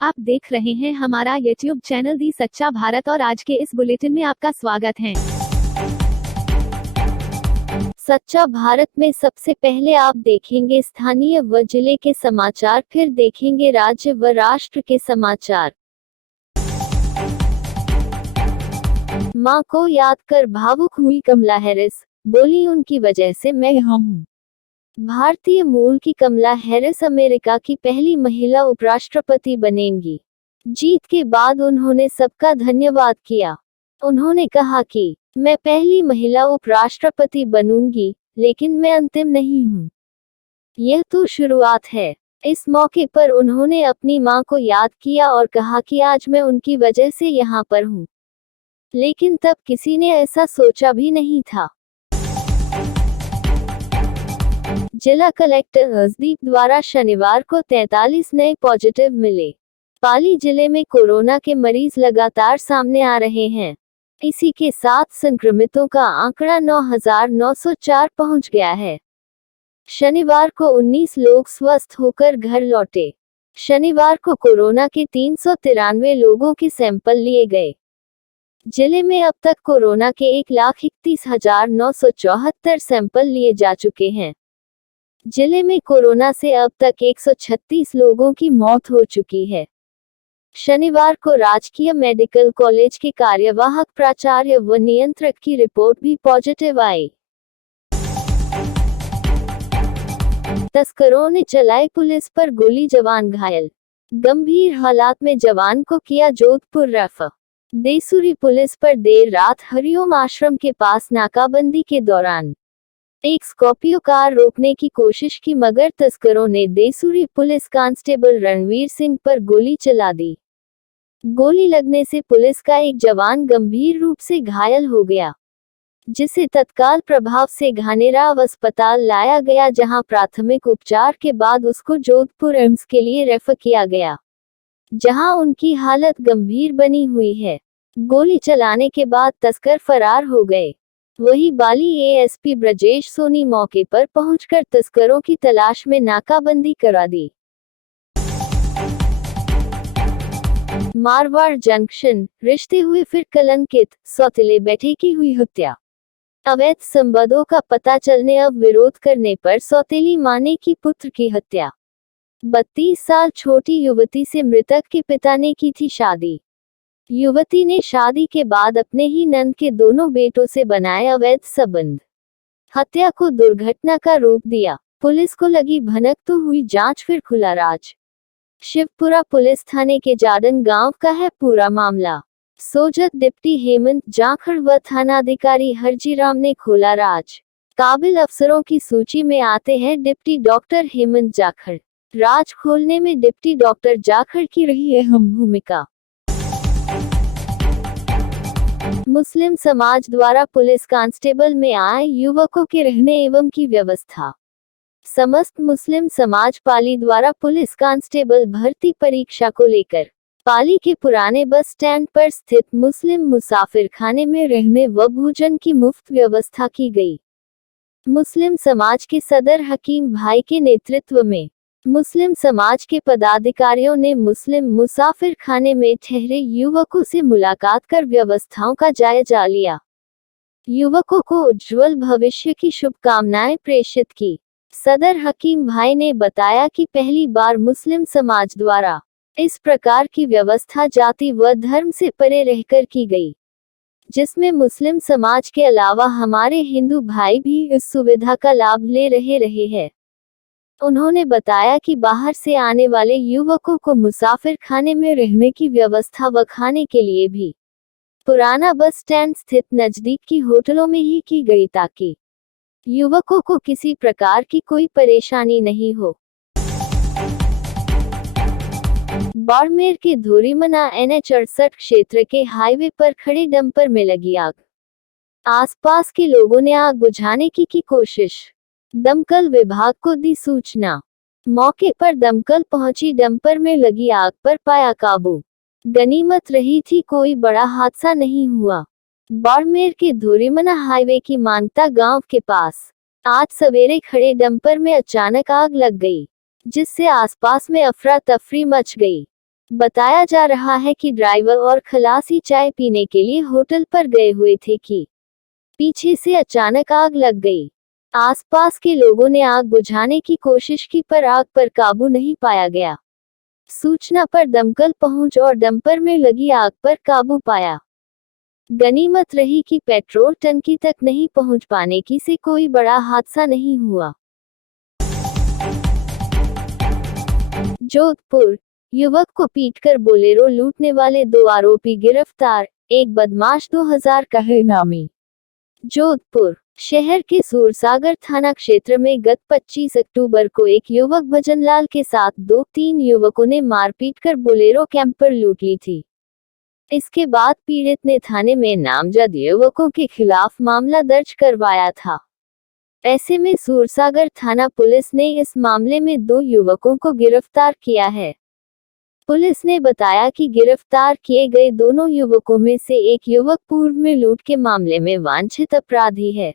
आप देख रहे हैं हमारा YouTube चैनल दी सच्चा भारत और आज के इस बुलेटिन में आपका स्वागत है। सच्चा भारत में सबसे पहले आप देखेंगे स्थानीय व जिले के समाचार, फिर देखेंगे राज्य व राष्ट्र के समाचार। मां को याद कर भावुक हुई कमला हैरिस, बोली उनकी वजह से मैं यहाँ हूँ। भारतीय मूल की कमला हैरिस अमेरिका की पहली महिला उपराष्ट्रपति बनेंगी। जीत के बाद उन्होंने सबका धन्यवाद किया। उन्होंने कहा कि मैं पहली महिला उपराष्ट्रपति बनूंगी, लेकिन मैं अंतिम नहीं हूँ। यह तो शुरुआत है। इस मौके पर उन्होंने अपनी मां को याद किया और कहा कि आज मैं उनकी वजह से यहाँ पर हूँ, लेकिन तब किसी ने ऐसा सोचा भी नहीं था। जिला कलेक्टर हरदीप द्वारा शनिवार को 43 नए पॉजिटिव मिले। पाली जिले में कोरोना के मरीज लगातार सामने आ रहे हैं। इसी के साथ संक्रमितों का आंकड़ा 9,904 पहुंच गया है। शनिवार को 19 लोग स्वस्थ होकर घर लौटे। शनिवार को कोरोना के 393 लोगों के सैंपल लिए गए। जिले में अब तक कोरोना के 1,31,974 सैंपल लिए जा चुके हैं। जिले में कोरोना से अब तक 136 लोगों की मौत हो चुकी है। शनिवार को राजकीय मेडिकल कॉलेज के कार्यवाहक प्राचार्य व नियंत्रक की रिपोर्ट भी पॉजिटिव आई। तस्करों ने चलाई पुलिस पर गोली, जवान घायल। गंभीर हालात में जवान को किया जोधपुर रेफर। देसूरी पुलिस पर देर रात हरिओम आश्रम के पास नाकाबंदी के दौरान एक स्कॉर्पियो कार रोकने की कोशिश की, मगर तस्करों ने देसूरी पुलिस कांस्टेबल रणवीर सिंह पर गोली चला दी। गोली लगने से पुलिस का एक जवान गंभीर रूप से घायल हो गया, जिसे तत्काल प्रभाव से घानेराव अस्पताल लाया गया, जहां प्राथमिक उपचार के बाद उसको जोधपुर एम्स के लिए रेफर किया गया, जहां उनकी हालत गंभीर बनी हुई है। गोली चलाने के बाद तस्कर फरार हो गए। वहीं बाली एएसपी ब्रजेश सोनी मौके पर पहुंचकर तस्करों की तलाश में नाकाबंदी करा दी। मारवाड़ जंक्शन, रिश्ते हुए फिर कलंकित, सौतेले बेटे की हुई हत्या। अवैध संबंधों का पता चलने अब विरोध करने पर सौतेली माने की पुत्र की हत्या। 32 साल छोटी युवती से मृतक के पिता ने की थी शादी। युवती ने शादी के बाद अपने ही नंद के दोनों बेटों से बनाए अवैध संबंध। हत्या को दुर्घटना का रूप दिया। पुलिस को लगी भनक तो हुई जांच, फिर खुला राज। शिवपुरा पुलिस थाने के जाडन गांव का है पूरा मामला। सोजत डिप्टी हेमंत जाखड़ व थानाधिकारी हरजीराम ने खोला राज। काबिल अफसरों की सूची में आते हैं डिप्टी डॉक्टर हेमंत जाखड़। राज खोलने में डिप्टी डॉक्टर जाखड़ की रही अहम भूमिका। मुस्लिम समाज द्वारा पुलिस कांस्टेबल में आए युवकों के रहने एवं की व्यवस्था। समस्त मुस्लिम समाज पाली द्वारा पुलिस कांस्टेबल भर्ती परीक्षा को लेकर पाली के पुराने बस स्टैंड पर स्थित मुस्लिम मुसाफिर खाने में रहने व भोजन की मुफ्त व्यवस्था की गई। मुस्लिम समाज के सदर हकीम भाई के नेतृत्व में मुस्लिम समाज के पदाधिकारियों ने मुस्लिम मुसाफिर खाने में ठहरे युवकों से मुलाकात कर व्यवस्थाओं का जायजा लिया। युवकों को उज्जवल भविष्य की शुभकामनाएं प्रेषित की। सदर हकीम भाई ने बताया कि पहली बार मुस्लिम समाज द्वारा इस प्रकार की व्यवस्था जाति व धर्म से परे रहकर की गई, जिसमें मुस्लिम समाज के अलावा हमारे हिंदू भाई भी इस सुविधा का लाभ ले रहे हैं। उन्होंने बताया कि बाहर से आने वाले युवकों को मुसाफिर खाने में रहने की व्यवस्था व खाने के लिए भी पुराना बस स्टैंड स्थित नजदीक की होटलों में ही की गई, ताकि युवकों को किसी प्रकार की कोई परेशानी नहीं हो। बाड़मेर के धोरीमना NH 68 क्षेत्र के हाईवे पर खड़े डंपर में लगी आग। आसपास के लोगों ने आग बुझाने की कोशिश। दमकल विभाग को दी सूचना। मौके पर दमकल पहुंची, डंपर में लगी आग पर पाया काबू। गनीमत रही थी, कोई बड़ा हादसा नहीं हुआ। बाड़मेर के धोरीमना हाईवे की मानता गांव के पास आज सवेरे खड़े डंपर में अचानक आग लग गई, जिससे आसपास में अफरा तफरी मच गई। बताया जा रहा है कि ड्राइवर और खलासी चाय पीने के लिए होटल पर गए हुए थे कि पीछे से अचानक आग लग गई। आसपास के लोगों ने आग बुझाने की कोशिश की पर आग पर काबू नहीं पाया गया। सूचना पर दमकल पहुंच और डंपर में लगी आग पर काबू पाया। गनीमत रही कि पेट्रोल टंकी तक नहीं पहुंच पाने की से कोई बड़ा हादसा नहीं हुआ। जोधपुर, युवक को पीटकर बोलेरो लूटने वाले 2 आरोपी गिरफ्तार, एक बदमाश 2000 का है नामी। जोधपुर शहर के सूरसागर थाना क्षेत्र में गत 25 अक्टूबर को एक युवक भजनलाल के साथ 2-3 युवकों ने मारपीट कर बोलेरो कैंपर लूट ली थी। इसके बाद पीड़ित ने थाने में नामजद युवकों के खिलाफ मामला दर्ज करवाया था। ऐसे में सूरसागर थाना पुलिस ने इस मामले में 2 युवकों को गिरफ्तार किया है। पुलिस ने बताया कि गिरफ्तार किए गए दोनों युवकों में से एक युवक पूर्व में लूट के मामले में वांछित अपराधी है,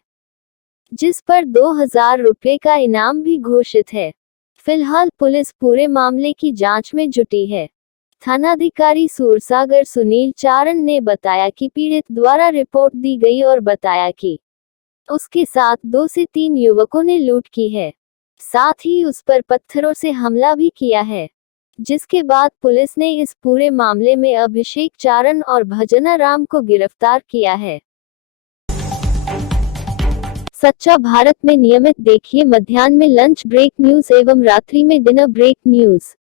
जिस पर 2000 रुपये का इनाम भी घोषित है। फिलहाल पुलिस पूरे मामले की जांच में जुटी है। थानाधिकारी सूरसागर सुनील चारण ने बताया कि पीड़ित द्वारा रिपोर्ट दी गई और बताया कि उसके साथ 2 से 3 युवकों ने लूट की है, साथ ही उस पर पत्थरों से हमला भी किया है, जिसके बाद पुलिस ने इस पूरे मामले में अभिषेक चारण और भजना राम को गिरफ्तार किया है। सच्चा भारत में नियमित देखिए मध्याह्न में लंच ब्रेक न्यूज एवं रात्रि में डिनर ब्रेक न्यूज।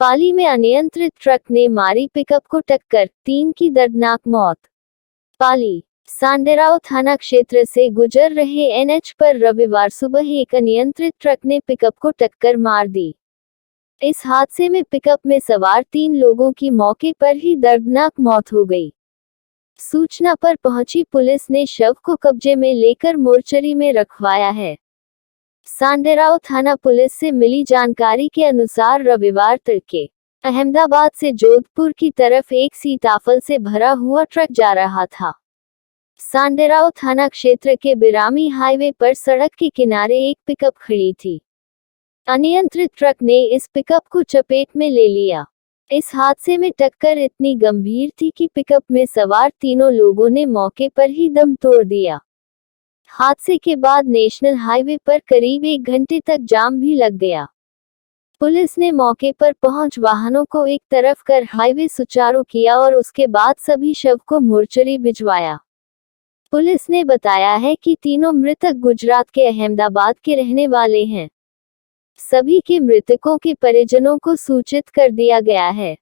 पाली में अनियंत्रित ट्रक ने मारी पिकअप को टक्कर, 3 की दर्दनाक मौत। पाली सांडेराव थाना क्षेत्र से गुजर रहे एनएच पर रविवार सुबह एक अनियंत्रित ट्रक ने पिकअप को टक्कर मार दी। इस हादसे में पिकअप में सवार 3 लोगों की मौके पर ही दर्दनाक मौत हो गई। सूचना पर पहुंची पुलिस ने शव को कब्जे में लेकर मोर्चरी में रखवाया है। सांडेराव थाना पुलिस से मिली जानकारी के अनुसार रविवार तड़के अहमदाबाद से जोधपुर की तरफ एक सीताफल से भरा हुआ ट्रक जा रहा था। सांडेराव थाना क्षेत्र के बिरामी हाईवे पर सड़क के किनारे एक पिकअप खड़ी थी। अनियंत्रित ट्रक ने इस पिकअप को चपेट में ले लिया। इस हादसे में टक्कर इतनी गंभीर थी कि पिकअप में सवार तीनों लोगों ने मौके पर ही दम तोड़ दिया। हादसे के बाद नेशनल हाईवे पर करीब 1 घंटे तक जाम भी लग गया। पुलिस ने मौके पर पहुंच वाहनों को एक तरफ कर हाईवे सुचारू किया और उसके बाद सभी शव को मोर्चरी भिजवाया। पुलिस ने बताया है कि तीनों मृतक गुजरात के अहमदाबाद के रहने वाले हैं। सभी के मृतकों के परिजनों को सूचित कर दिया गया है।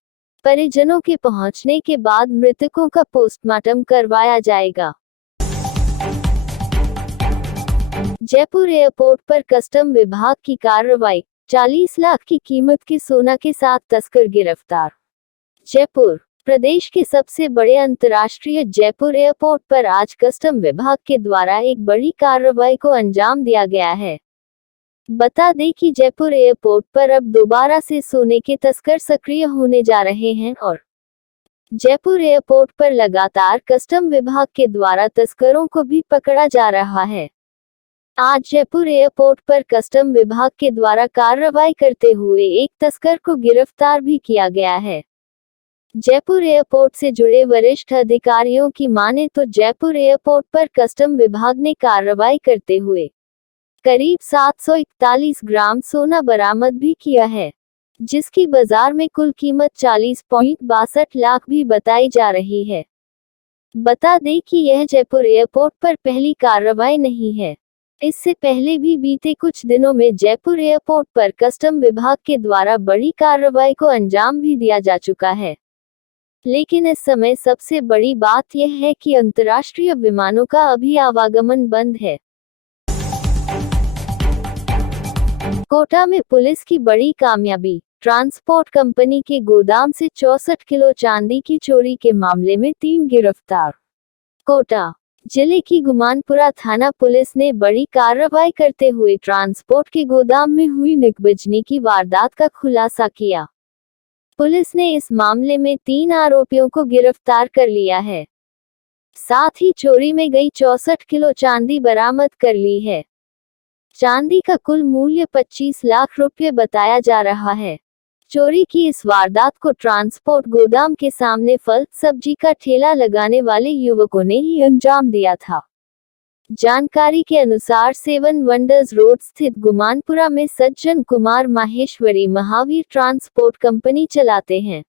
परिजनों के पहुंचने के बाद मृतकों का पोस्टमार्टम करवाया जाएगा। जयपुर एयरपोर्ट पर कस्टम विभाग की कार्रवाई, 40 लाख की कीमत के सोना के साथ तस्कर गिरफ्तार। जयपुर प्रदेश के सबसे बड़े अंतर्राष्ट्रीय जयपुर एयरपोर्ट पर आज कस्टम विभाग के द्वारा एक बड़ी कार्रवाई को अंजाम दिया गया है। बता दें कि जयपुर एयरपोर्ट पर अब दोबारा से सोने के तस्कर सक्रिय होने जा रहे हैं और जयपुर एयरपोर्ट पर लगातार कस्टम विभाग के द्वारा तस्करों को भी पकड़ा जा रहा है। आज जयपुर एयरपोर्ट पर कस्टम विभाग के द्वारा कार्रवाई करते हुए एक तस्कर को गिरफ्तार भी किया गया है। जयपुर एयरपोर्ट से जुड़े वरिष्ठ अधिकारियों की माने तो जयपुर एयरपोर्ट पर कस्टम विभाग ने कार्रवाई करते हुए करीब 741 ग्राम सोना बरामद भी किया है, जिसकी बाजार में कुल कीमत 40.62 लाख भी बताई जा रही है। बता दें कि यह जयपुर एयरपोर्ट पर पहली कार्रवाई नहीं है। इससे पहले भी बीते कुछ दिनों में जयपुर एयरपोर्ट पर कस्टम विभाग के द्वारा बड़ी कार्रवाई को अंजाम भी दिया जा चुका है। लेकिन इस समय सबसे बड़ी बात यह है कि अंतर्राष्ट्रीय विमानों का अभी आवागमन बंद है। कोटा में पुलिस की बड़ी कामयाबी, ट्रांसपोर्ट कंपनी के गोदाम से 64 किलो चांदी की चोरी के मामले में 3 गिरफ्तार। कोटा जिले की गुमानपुरा थाना पुलिस ने बड़ी कार्रवाई करते हुए ट्रांसपोर्ट के गोदाम में हुई निकबजनी की वारदात का खुलासा किया। पुलिस ने इस मामले में 3 आरोपियों को गिरफ्तार कर लिया है। साथ ही चोरी में गई 64 किलो चांदी बरामद कर ली है। चांदी का कुल मूल्य 25 लाख रुपये बताया जा रहा है। चोरी की इस वारदात को ट्रांसपोर्ट गोदाम के सामने फल सब्जी का ठेला लगाने वाले युवकों ने ही अंजाम दिया था। जानकारी के अनुसार 7 वंडर्स रोड स्थित गुमानपुरा में सज्जन कुमार माहेश्वरी महावीर ट्रांसपोर्ट कंपनी चलाते हैं।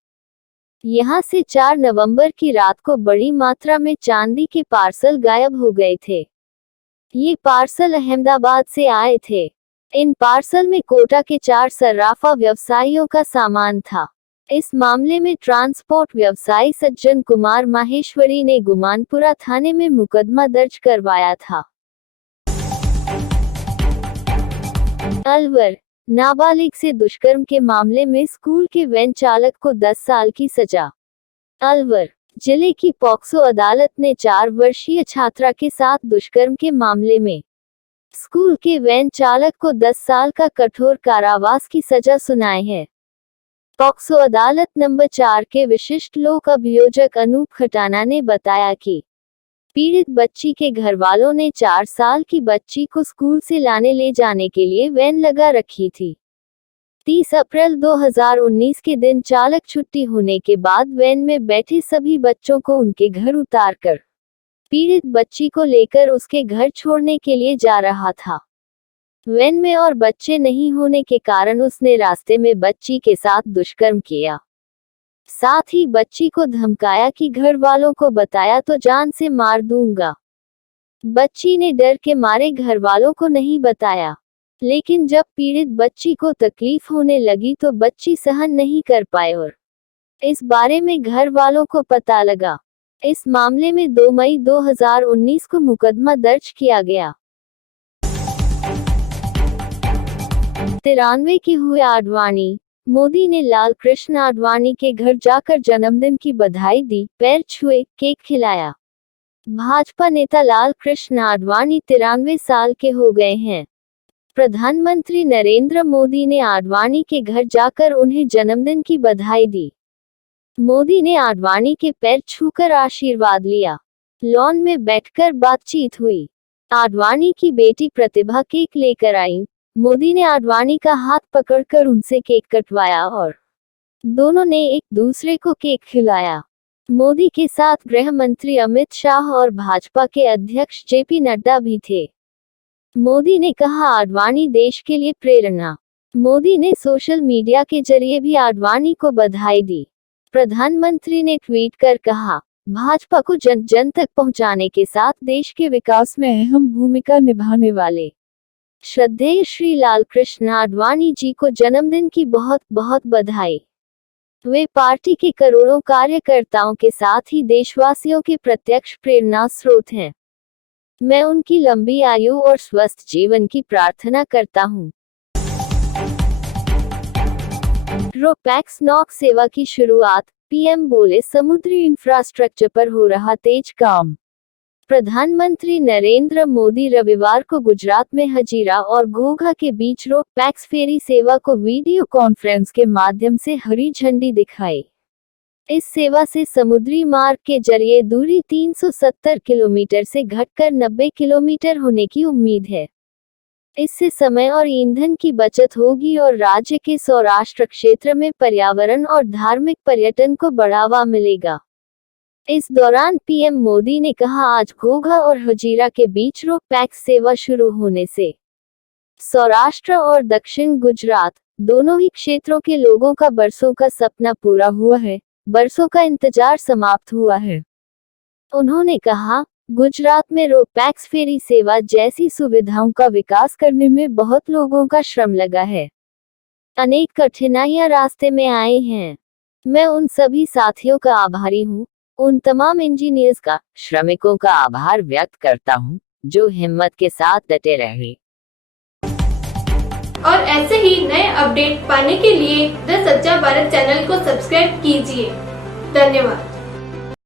यहां से 4 नवंबर की रात को बड़ी मात्रा में चांदी के पार्सल गायब हो गए थे। ये पार्सल अहमदाबाद से आए थे। इन पार्सल में कोटा के 4 सर्राफा व्यवसायियों का सामान था। इस मामले में ट्रांसपोर्ट व्यवसायी सज्जन कुमार माहेश्वरी ने गुमानपुरा थाने में मुकदमा दर्ज करवाया था। अलवर, नाबालिग से दुष्कर्म के मामले में स्कूल के वैन चालक को 10 साल की सजा। अलवर जिले की पॉक्सो अदालत ने 4 वर्षीय छात्रा के साथ दुष्कर्म के मामले में स्कूल के वैन चालक को 10 साल का कठोर कारावास की सजा सुनाई है। पॉक्सो अदालत नंबर 4 के विशिष्ट लोक अभियोजक अनूप खटाना ने बताया कि पीड़ित बच्ची के घर वालों ने 4 साल की बच्ची को स्कूल से लाने ले जाने के लिए वैन लगा रखी थी। 30 अप्रैल 2019 के दिन चालक छुट्टी होने के बाद वैन में बैठे सभी बच्चों को उनके घर उतारकर पीड़ित बच्ची को लेकर उसके घर छोड़ने के लिए जा रहा था। वैन में और बच्चे नहीं होने के कारण उसने रास्ते में बच्ची के साथ दुष्कर्म किया। साथ ही बच्ची को धमकाया कि घर वालों को बताया तो जान से मार दूंगा। बच्ची ने डर के मारे घर वालों को नहीं बताया, लेकिन जब पीड़ित बच्ची को तकलीफ होने लगी तो बच्ची सहन नहीं कर पाई और इस बारे में घर वालों को पता लगा। इस मामले में 2 मई 2019 को मुकदमा दर्ज किया गया। 93 के हुए आडवाणी, मोदी ने लाल कृष्ण आडवाणी के घर जाकर जन्मदिन की बधाई दी, पैर छुए, केक खिलाया। भाजपा नेता लाल कृष्ण आडवाणी 93 साल के हो गए हैं। प्रधानमंत्री नरेंद्र मोदी ने आडवाणी के घर जाकर उन्हें जन्मदिन की बधाई दी। मोदी ने आडवाणी के पैर छूकर आशीर्वाद लिया। लॉन में बैठकर बातचीत हुई। आडवाणी की बेटी प्रतिभा केक लेकर आई। मोदी ने आडवाणी का हाथ पकड़कर उनसे केक कटवाया और दोनों ने एक दूसरे को केक खिलाया। मोदी के साथ गृह मंत्री अमित शाह और भाजपा के अध्यक्ष जेपी नड्डा भी थे। मोदी ने कहा, आडवाणी देश के लिए प्रेरणा। मोदी ने सोशल मीडिया के जरिए भी आडवाणी को बधाई दी। प्रधानमंत्री ने ट्वीट कर कहा, भाजपा को जन जन तक पहुंचाने के साथ देश के विकास में अहम भूमिका निभाने वाले श्रद्धेय श्री लाल कृष्ण आडवाणी जी को जन्मदिन की बहुत बहुत बधाई। वे पार्टी के करोड़ों कार्यकर्ताओं के साथ ही देशवासियों के प्रत्यक्ष प्रेरणा स्रोत हैं। मैं उनकी लंबी आयु और स्वस्थ जीवन की प्रार्थना करता हूं। रो-पैक्स नौक सेवा की शुरुआत, पीएम बोले, समुद्री इंफ्रास्ट्रक्चर पर हो रहा तेज काम। प्रधानमंत्री नरेंद्र मोदी रविवार को गुजरात में हजीरा और घोघा के बीच रो-पैक्स फेरी सेवा को वीडियो कॉन्फ्रेंस के माध्यम से हरी झंडी दिखाई। इस सेवा से समुद्री मार्ग के जरिए दूरी 370 किलोमीटर से घटकर 90 किलोमीटर होने की उम्मीद है। इससे समय और ईंधन की बचत होगी और राज्य के सौराष्ट्र क्षेत्र में पर्यावरण और धार्मिक पर्यटन को बढ़ावा मिलेगा। इस दौरान पीएम मोदी ने कहा, आज घोघा और हजीरा के बीच रो-पैक्स सेवा शुरू होने से सौराष्ट्र और दक्षिण गुजरात दोनों ही क्षेत्रों के लोगों का बरसों का सपना पूरा हुआ है, बरसों का इंतजार समाप्त हुआ है। उन्होंने कहा, गुजरात में रो-पैक्स फेरी सेवा जैसी सुविधाओं का विकास करने में बहुत लोगों का श्रम लगा है। अनेक कठिनाइयां रास्ते में आए हैं। मैं उन सभी साथियों का आभारी हूं, उन तमाम इंजीनियर्स का, श्रमिकों का आभार व्यक्त करता हूं, जो हिम्मत के साथ डटे रहे। और ऐसे ही नए अपडेट पाने के लिए द सच्चा भारत चैनल को सब्सक्राइब कीजिए। धन्यवाद।